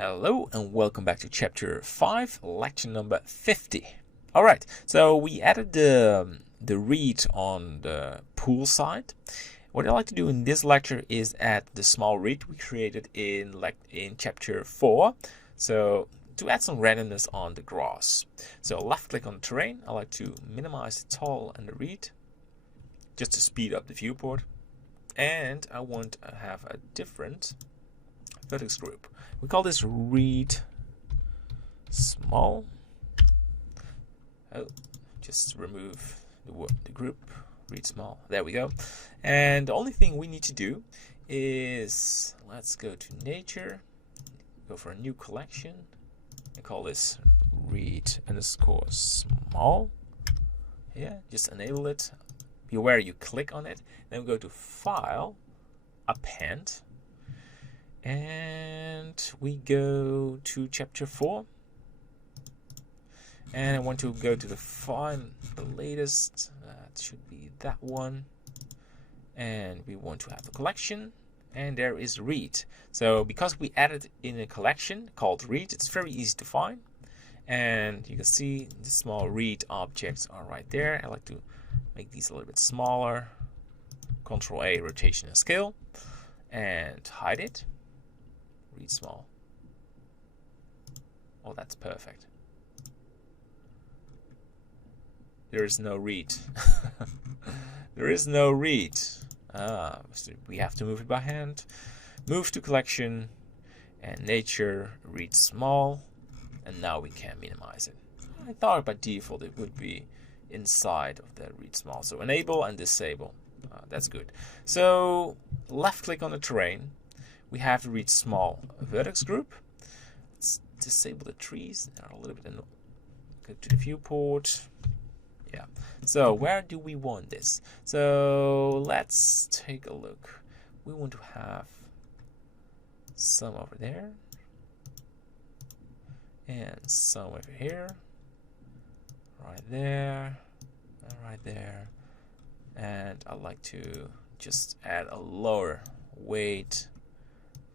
Hello and welcome back to chapter 5, lecture number 50. Alright, so we added the read on the pool side. What I like to do in this lecture is add the small read we created in chapter 4. So to add some randomness on the grass. So left click on the terrain. I like to minimize the tall and the read just to speed up the viewport. And I want to have a different vertex group. We call this read small. Oh, just remove the group, read small. There we go. And the only thing we need to do is let's go to nature, go for a new collection, and call this read underscore small. Yeah, just enable it. Be aware you click on it, then we go to file, append. And we go to chapter 4, and I want to go to find the latest. That should be that one, and we want to have a collection, and there is read. So because we added in a collection called read, it's very easy to find, and you can see the small read objects are right there. I like to make these a little bit smaller. Control A, rotation and scale, and hide it. Read small. Oh, that's perfect. There is no read. There is no read. So we have to move it by hand. Move to collection and nature, read small, and now we can minimize it. I thought by default it would be inside of the read small. So enable and disable. That's good. So left click on the terrain. We have to read small vertex group. Let's disable the trees. They're a little bit annoying. Go to the viewport. Yeah. So where do we want this? So let's take a look. We want to have some over there. And some over here. Right there. And right there. And I like to just add a lower weight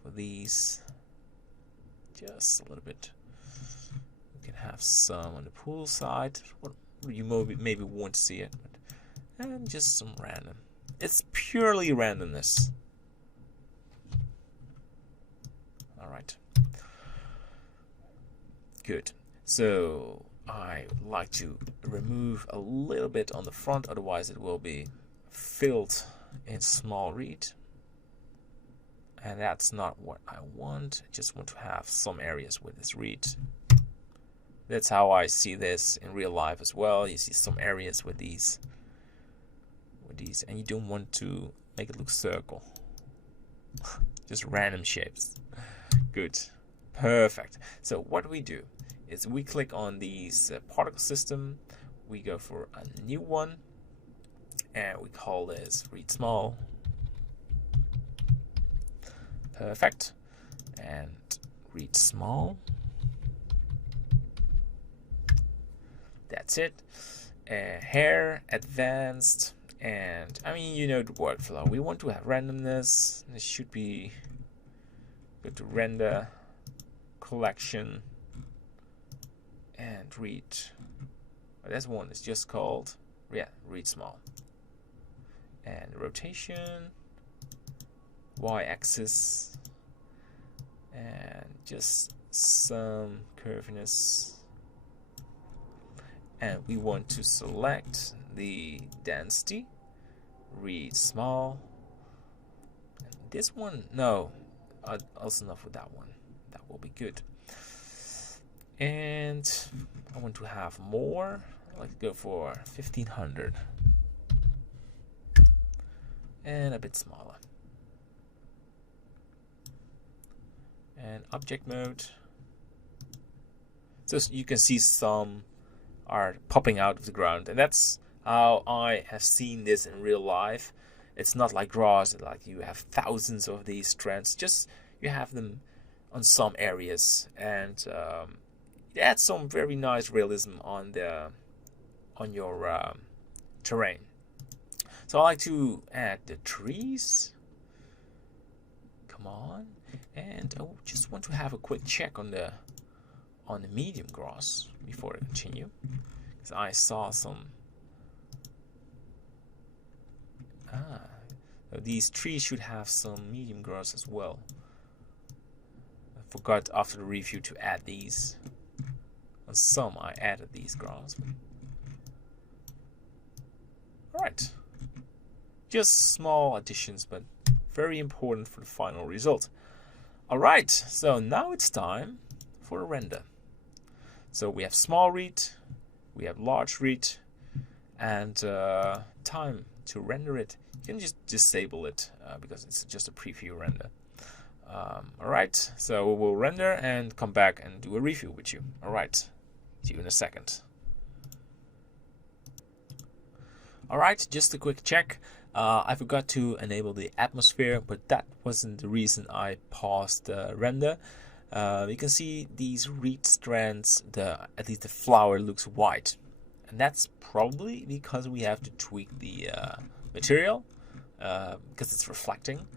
for these, just a little bit. We can have some on the pool side. You maybe won't see it, and just some random. It's purely randomness. All right. Good. So I like to remove a little bit on the front, otherwise it will be filled in small read. And that's not what I want. I just want to have some areas with this read. That's how I see this in real life as well. You see some areas with these, and you don't want to make it look circle. Just random shapes. Good. Perfect. So what we do is we click on these particle system. We go for a new one, and we call this read small. Perfect. And read small. That's it. Hair, advanced, and I mean, you know the workflow. We want to have randomness. This should be go to render, collection, and read. But this one is just called read small. And rotation. Y-axis, and just some curviness, and we want to select the density, read small, and this one, no, also enough with that one, that will be good. And I want to have more. I like to go for 1500 and a bit smaller. And object mode. So you can see some are popping out of the ground, and that's how I have seen this in real life. It's not like grass, like you have thousands of these strands. Just you have them on some areas, and it adds some very nice realism on your terrain. So I like to add the trees. come on. And I just want to have a quick check on the medium grass before I continue, because I saw some. These trees should have some medium grass as well. I forgot after the review to add these. On some I added these grass. Alright. Just small additions, but very important for the final result. Alright, so now it's time for a render. So we have small read, we have large read, and time to render it. You can just disable it because it's just a preview render. Alright, so we'll render and come back and do a review with you. Alright, see you in a second. Alright, just a quick check. I forgot to enable the atmosphere, but that wasn't the reason I paused the render. You can see these reed strands, at least the flower looks white. And that's probably because we have to tweak the material, because it's reflecting.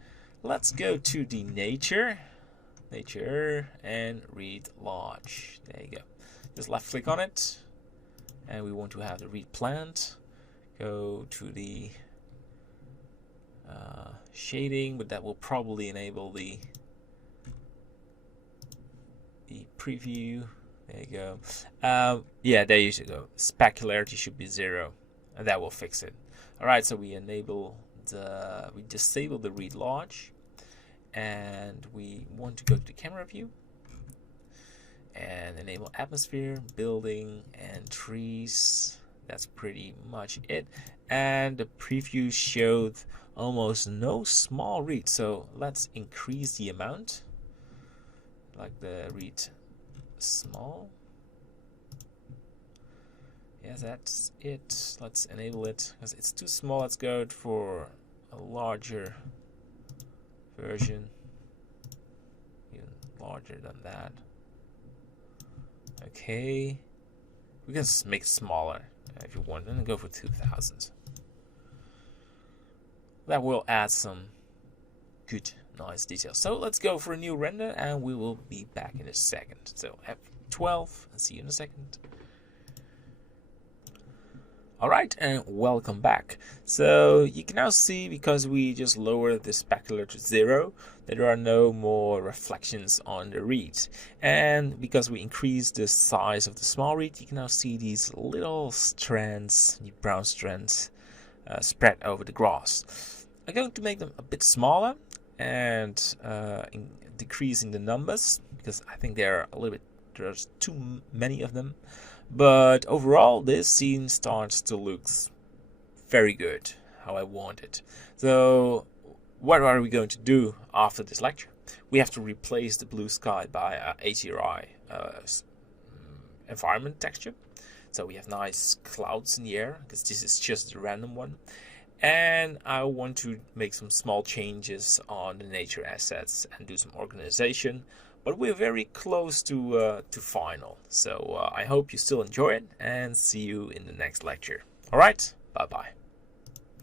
Let's go to the nature, and read large. There you go. Just left click on it, and we want to have the reed plant. Go to the shading, but that will probably enable the preview. There you go. Yeah, there you should go. Specularity should be 0, and that will fix it. Alright, so we disable the read large, and we want to go to the camera view and enable atmosphere, building, and trees. That's pretty much it. And the preview showed almost no small read, so let's increase the amount, like the read small. Yeah, that's it. Let's enable it because it's too small. Let's go for a larger version, even larger than that. Okay, we can make it smaller if you want, and go for 2000. That will add some good, nice details. So let's go for a new render, and we will be back in a second. So F12, and see you in a second. Alright, and welcome back. So you can now see, because we just lowered the specular to 0, that there are no more reflections on the reed. And because we increased the size of the small reed, you can now see these little strands, the brown strands, spread over the grass. I'm going to make them a bit smaller and decreasing the numbers, because I think there's too many of them. But overall, this scene starts to look very good, how I want it. So what are we going to do after this lecture? We have to replace the blue sky by a HDRI environment texture. So we have nice clouds in the air, because this is just a random one. And I want to make some small changes on the nature assets and do some organization. But we're very close to final. So I hope you still enjoy it, and see you in the next lecture. Alright, bye bye.